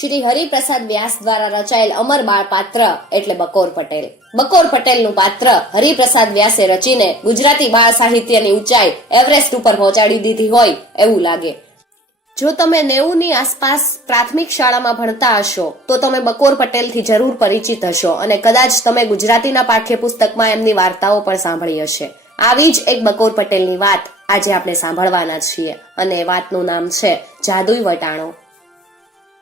શ્રી હરિપ્રસાદ વ્યાસ દ્વારા રચાયેલ અમર બાળ પાત્ર એટલે બકોર પટેલ. બકોર પટેલનું પાત્ર હરિપ્રસાદ વ્યાસે રચીને ગુજરાતી બાળ સાહિત્યની ઊંચાઈ એવરેસ્ટ ઉપર પહોંચાડી દીધી હોય એવું લાગે. જો તમે 90ની આસપાસ પ્રાથમિક શાળામાં ભણતા હશો તો તમે બકોર પટેલથી જરૂર પરિચિત હશો અને કદાચ તમે ગુજરાતીના પાઠ્યપુસ્તકમાં એમની વાર્તાઓ પણ સાંભળી હશે. આવી જ એક બકોર પટેલની વાત આજે આપણે સાંભળવાના છીએ અને વાતનું નામ છે જાદુઈ વટાણો.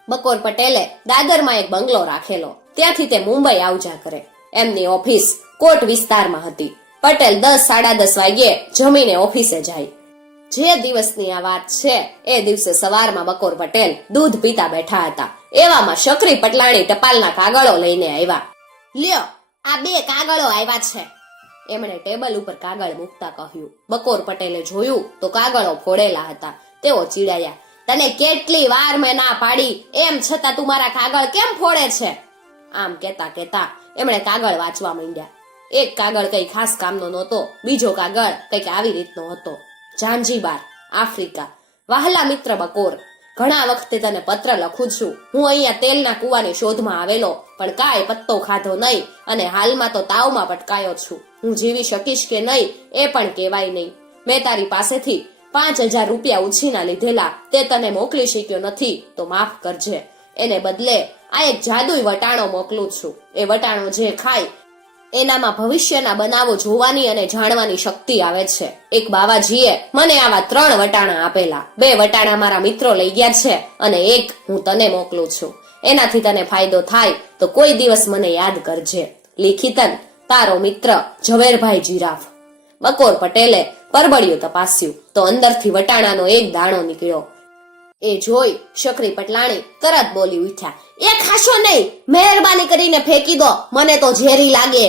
બકોર પટેલે દાદરમાં એક બંગલો રાખેલો. ત્યાંથી તે મુંબઈ આવજા કરે. એમની ઓફિસ કોટ વિસ્તારમાં હતી. પટેલ 10-10:30 વાગ્યે જમીને ઓફિસે જાય. જે દિવસની આ વાત છે એ દિવસે સવારમાં બકોર પટેલ દૂધ પીતા બેઠા હતા. એવામાં શકરી પટલાણી ટપાલના કાગળો લઈને આવ્યા. લ્યો, આ 2 કાગળો આવ્યા છે. એમણે ટેબલ ઉપર કાગળ મૂકતા કહ્યું. બકોર પટેલે જોયું તો કાગળો ફોડેલા હતા. તેઓ ચીડાયા. તને કેટલી વાર મેં ના પાડી, એમ છતાં તું મારા કાગળ કેમ ફોડે છે? આમ કેતા એમણે કાગળ વાંચવા માંડ્યા. એક કાગળ કઈ ખાસ કામનો નહોતો. બીજો કાગળ કઈક આવી રીતનો હતો. ઝાંઝીબાર, આફ્રિકા. વહાલા મિત્ર બકોર, ઘણા વખતે તને પત્ર લખું છું. હું અહીંયા તેલના કુવાની શોધમાં આવેલો, પણ કાંઈ પત્તો ખાધો નહીં અને હાલમાં તો તાવમાં પટકાયો છું. હું જીવી શકીશ કે નહીં એ પણ કહેવાય નહીં. મેં તારી પાસેથી 5,000 રૂપિયા ઉછીના લીધેલા, તે તને મોકલી શક્યો નથી તો માફ કરજે. એને બદલે આ એક જાદુઈ વટાણો મોકલું છું. એ વટાણો જે ખાય એનામાં ભવિષ્યના બનાવો જોવાની અને જાણવાની શક્તિ આવે છે. એક બાવાજીએ મને આવા 3 વટાણા આપેલા. 2 વટાણા મારા મિત્રો લઈ ગયા છે અને 1 હું તને મોકલું છું. એનાથી તને ફાયદો થાય તો કોઈ દિવસ મને યાદ કરજે. લિખિતન, તારો મિત્ર ઝવેરભાઈ જીરાફ. બકોર પટેલે પરબડિયું તપાસ્યું તો અંદરથી વટાણાનો એક દાણો નીકળ્યો. એ જોઈ શકરી પટલાણી તરત બોલી ઉઠ્યા. એ ખાશો નહીં, મહેરબાની કરીને ફેંકી દો, મને તો ઝેરી લાગે.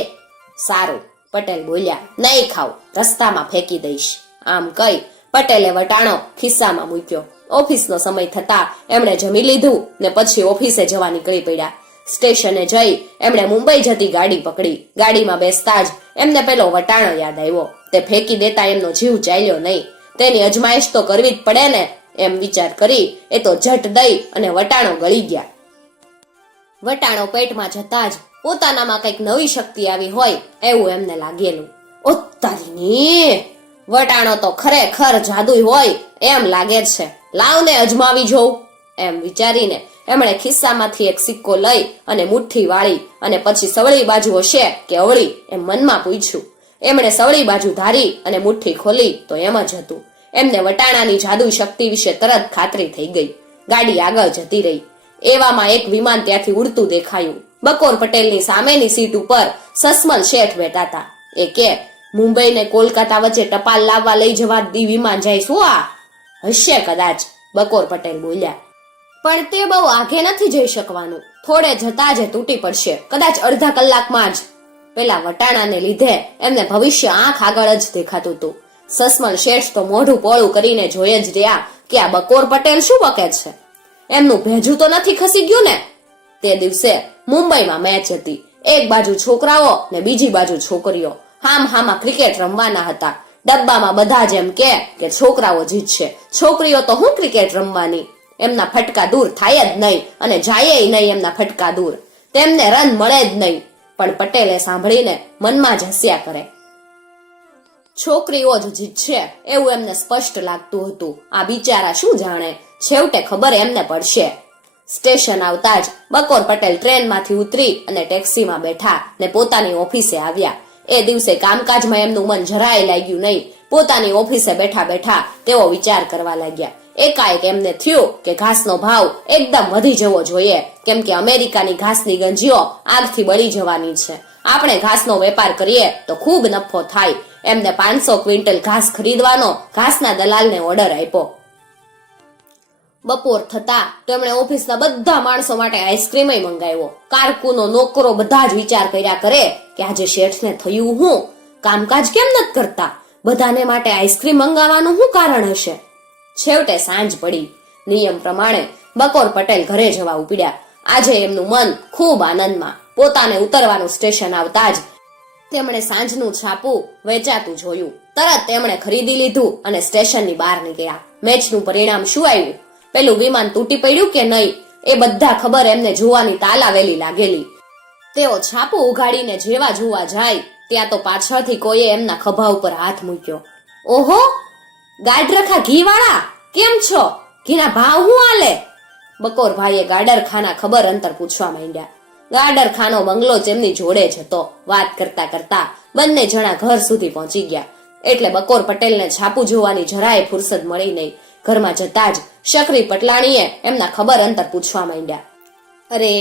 સારું, પટેલ બોલ્યા, નહીં ખાવ, રસ્તામાં ફેંકી દઈશ. આમ કહી પટેલે વટાણો ખિસ્સામાં મૂક્યો. ઓફિસનો સમય થતા એમણે જમી લીધું ને પછી ઓફિસે જવા નીકળી પડ્યા. સ્ટેશને જઈ એમણે મુંબઈ જતી ગાડી પકડી. ગાડીમાં બેસતા જ એમને પેલો વટાણો યાદ આવ્યો. તે ફેંકી દેતા એમનો જીવ ચાલ્યો નહીં. તેની અજમાઈશ તો કરવી જ પડે ને, એમ વિચાર કરી એ તો ઝટ દઈ અને વટાણો ગળી ગયા. વટાણો પેટમાં જતા જ પોતાનામાં કંઈક નવી શક્તિ આવી હોય એવું એમને લાગેલું. ઓતારીની, વટાણો તો ખરેખર જાદુઈ હોય એમ લાગે છે. લાવને અજમાવી જોઉં. એમ વિચારીને એમણે ખિસ્સામાંથી એક સિક્કો લઈ અને મુઠ્ઠી વાળી અને પછી સવળી બાજુ હશે કે અવળી એમ મનમાં પૂછ્યું. એમણે સવળી બાજુ ધારી અને મુઠ્ઠી ખોલી તો એમ જ હતું. એમને વટાણાની જાદુ શક્તિ વિશે તરત ખાતરી થઈ ગઈ. ગાડી આગળ જતી રહી. એવામાં એક વિમાન ત્યાંથી ઉડતું દેખાયું. બકોર પટેલની સામેની સીટ ઉપર સસમલ શેઠ બેઠા હતા. એ કે, મુંબઈ ને કોલકાતા વચ્ચે ટપાલ લાવવા લઈ જવા દી વિમાન જાય શું આ? હશે કદાચ, બકોર પટેલ બોલ્યા. પણ તે બહુ આગે નથી જઈ શકવાનું. થોડે જતા જ તૂટી પડશે, કદાચ અડધા કલાકમાં જ. પેલા વટાણાને લીધે એમને ભવિષ્ય આંખ આગળ જ દેખાતું હતું. સસમલ શેઠ તો મોઢું પોળું કરીને જોઈ જ રહ્યા કે આ બકોર પટેલ શું બકે છે. એમનું ભેજું તો નથી ખસી ગયું ને? તે દિવસે મુંબઈમાં મેચ હતી. એક બાજુ છોકરાઓ ને બીજી બાજુ છોકરીઓ. હામાં ક્રિકેટ રમવાના હતા. ડબ્બામાં બધા જ એમ કે છોકરાઓ જીતશે, છોકરીઓ તો હું ક્રિકેટ રમવાની. એમના ફટકા દૂર થાય જ નહીં અને જાય નહીં એમના ફટકા દૂર. તેમને રન મળે જ નહીં. પણ પટેલે સાંભળીને મનમાં જ હસ્યા કરે. છોકરીઓ જ જીતશે એવું એમને સ્પષ્ટ લાગતું હતું. આ બિચારા શું જાણે, છેવટે ખબર એમને પડશે. સ્ટેશન આવતા જ બકોર પટેલ ટ્રેનમાંથી ઉતરી અને ટેક્સીમાં બેઠા ને પોતાની ઓફિસે આવ્યા. એ દિવસે કામકાજમાં એમનું મન જરાય લાગ્યું નહીં. પોતાની ઓફિસે બેઠા બેઠા તેઓ વિચાર કરવા લાગ્યા. એકાએક એમને થયું કે ઘાસનો ભાવ એકદમ વધી જવો જોઈએ, કેમ કે અમેરિકાની ઘાસની ગંજીઓ આગથી બળી જવાની છે. આપણે ઘાસનો વેપાર કરીએ તો ખૂબ નફો થાય. એમને 500 ક્વિન્ટલ ઘાસ ખરીદવાનો ઘાસના દલાલને ઓર્ડર આપ્યો. બપોર થતા તેમણે ઓફિસના બધા માણસો માટે આઈસ્ક્રીમ મંગાવ્યો. કારકુનો, નોકરો બધા જ વિચાર કર્યા કરે કે આજે શેઠને થયું હું, કામકાજ કેમ નથી કરતા, બધાને માટે આઈસ્ક્રીમ મંગાવવાનું શું કારણ હશે? છેવટે સાંજ પડી. નિયમ પ્રમાણે બકોર પટેલ ઘરે જવા ઉપડ્યા. આજે એમનું મન ખૂબ આનંદમાં. પોતાને ઉતરવાનું સ્ટેશન આવતા જ તેમણે સાંજનું છાપું વેચાતું જોયું. તરત તેમણે ખરીદી લીધું અને સ્ટેશનની બહાર નીકળ્યા. મેચનું પરિણામ શું આવ્યું? પેલું વિમાન તૂટી પડ્યું કે નહીં? એ બધા ખબર એમને જોવાની તાલાવેલી લાગેલી. તેઓ છાપું ઉઘાડીને જેવા જોવા જાય ત્યાં તો પાછળથી કોઈએ એમના ખભા ઉપર હાથ મૂક્યો. ઓહો, ગાડરખા ઘીવાળા, કેમ છો? ઘીના ભાવ શું હાલે? બકોરભાઈએ ગાડરખાના ખબર અંતર પૂછવા માંડ્યા. ગાડરખાનો બંગલો તેમની જોડે જ હતો. વાત કરતા કરતા બંને જણા ઘર સુધી પહોંચી ગયા એટલે બકોર પટેલને છાપું જોવાની જરાય ફુરસદ મળી નહીં. ઘરમાં જતા જ શકરી પટલાણીએ એમના ખબર અંતર પૂછવા માંડ્યા. અરે,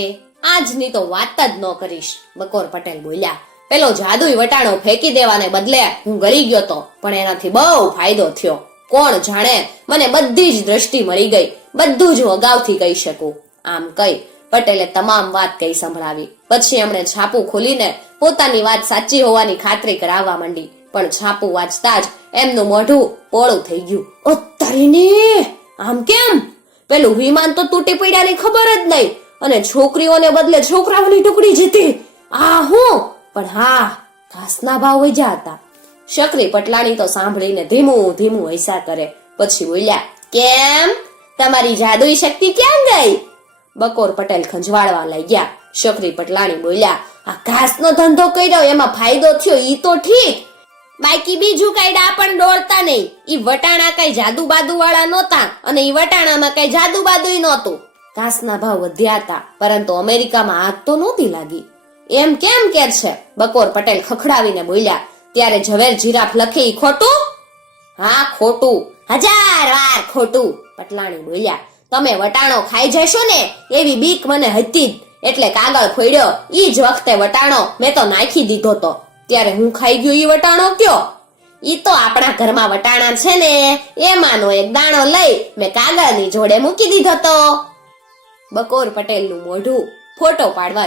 આજની તો વાત જ ન કરીશ, બકોર પટેલ બોલ્યા. પેલો જાદુઈ વટાણો ફેંકી દેવાને બદલે હું ગરી ગયો તો, પણ એનાથી બહુ ફાયદો થયો. કોણ જાણે, મને બધી જ દ્રષ્ટિ મળી ગઈ. બધું જ હું અગાઉથી કહી શકું. આમ કહી પટેલે તમામ વાત કહી સંભળાવી. પછી એમણે છાપું ખોલીને પોતાની વાત સાચી હોવાની ખાતરી કરાવવા માંડી. પણ છાપું વાંચતા જ એમનું મોઢું પોળું થઈ ગયું. ઓ તારીને, આમ કેમ? પેલું વિમાન તો તૂટી પડ્યાની ખબર જ નહીં અને છોકરીઓને બદલે છોકરાઓની ટુકડી જીતી. આ હું? પણ હા, ઘાસના ભાવ વધ્યા હતા. શકરી પટલાણી તો સાંભળીને ધીમું ધીમું હૈસા કરે. પછી બોલ્યા, કેમ? તમારી જાદુઈ શક્તિ ક્યાં ગઈ? બકોર પટેલ ખંજવાળવા લાગ્યા. શકરી પટલાણી બોલ્યા, આ ઘાસનો ધંધો કર્યો એમાં ફાયદો થયો ઈ તો ઠીક, બાકી બીજું કઈ ડાપણ દોડતા નહીં. ઈ વટાણા કઈ જાદુ બાદુ વાળા નહોતા અને ઈ વટાણામાં કઈ જાદુ બાદુય નહોતું. ઘાસના ભાવ વધ્યા હતા પરંતુ અમેરિકામાં આગ તો નહોતી લાગી. એમ કેમ કે છે? બકોર પટેલ ખખડાવીને બોલ્યા. ત્યારે ઝવેર જીરાફ લખે ઈ ખોટું? હા, ખોટું, 1000 વાર ખોટું, પટલાણી બોલ્યા. તમે વટાણો ખાઈ જશો ને એવી બીક મને હતી જ, એટલે કાગળ ફોડ્યો. ઈ જ વખતે વટાણો મેં તો નાખી દીધો તો. ત્યારે હું ખાઈ ગયો ઈ વટાણો કયો? ઈ તો આપણા ઘરમાં વટાણા છે ને એમાંનો એક દાણો લઈ મેં કાગળની જોડે મૂકી દીધો તો. બકોર પટેલનું મોઢું ફોટો પાડવા